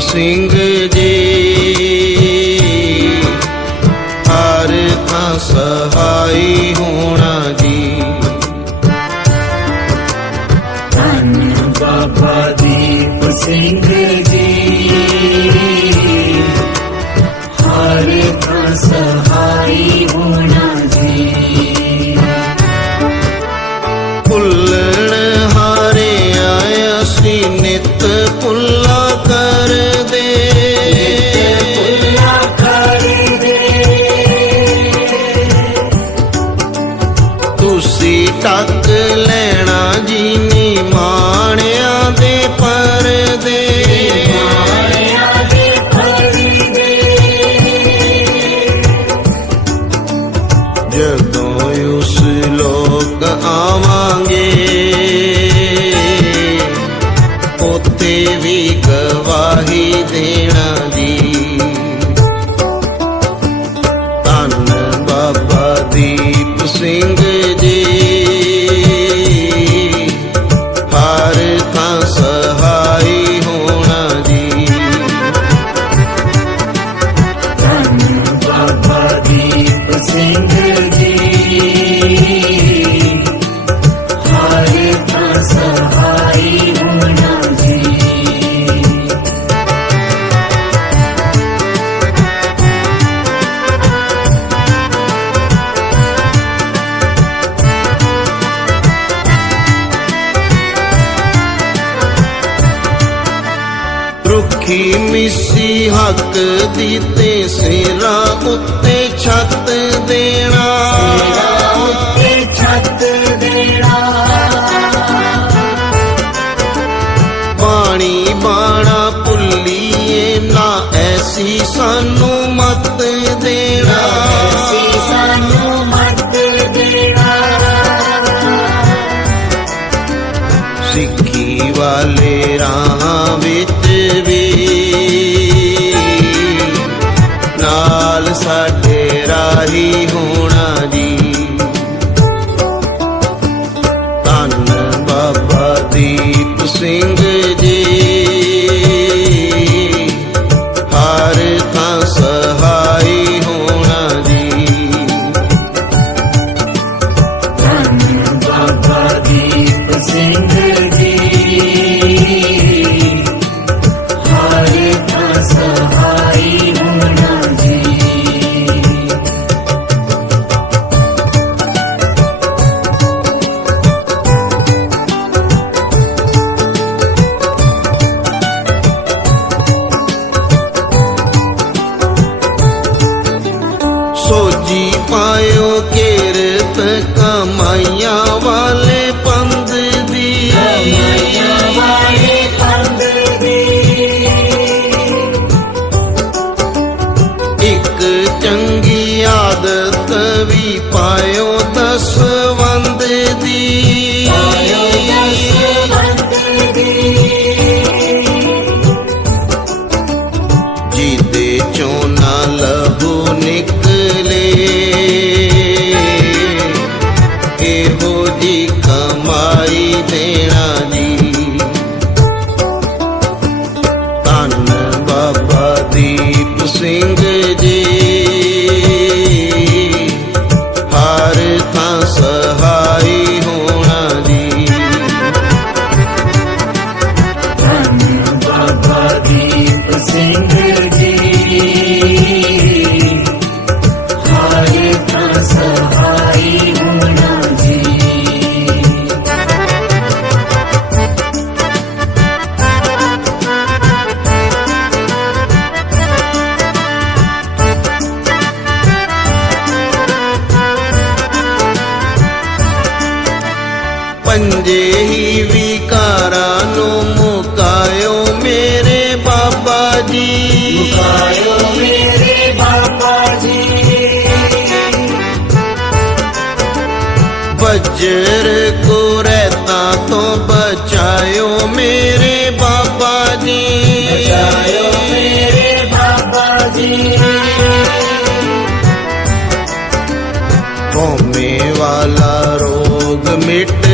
ਸਿੰਘ ਜੀ। ਹਰ ਥਾਂ ਸਹਾਈ ਹੋਣਾ ਜੀ। ਧੰਨ ਬਾਬਾ ਦੀਪ ਸਿੰਘ ਜੀ। ਹਰ ਥਾਂ ਸਹਾਈ ਹੋਣਾ ਜੀ। ਭੁੱਲਣ ਤੱਕ ਲੈਣਾ ਜੀ ਨੀ ਮਾਣਿਆਂ ਦੇ ਪਰਦੇ। ਮਾਇਆ ਜਦੋਂ ਉਸ ਲੋਕ ਆਵਾਂਗੇ ਉੱਥੇ ਵੀ ਗਵਾਹੀ ਦੇਣਾ ਜੀ। ਰੁੱਖੀ ਮਿੱਸੀ ਹੱਕ ਦੀ ਤੇ ਸਿਰਾਂ ਉੱਤੇ ਛੱਤ ਦੀਪ ਵੀ ਪਾਇਓ पंजेही विकारा नो मुकायो मेरे बाबा जी मुकायो मेरे बाबा जी बजर को रहता तो बचायो मेरे बाबा जी बचायो मेरे बाबा जी वाला रोग मिट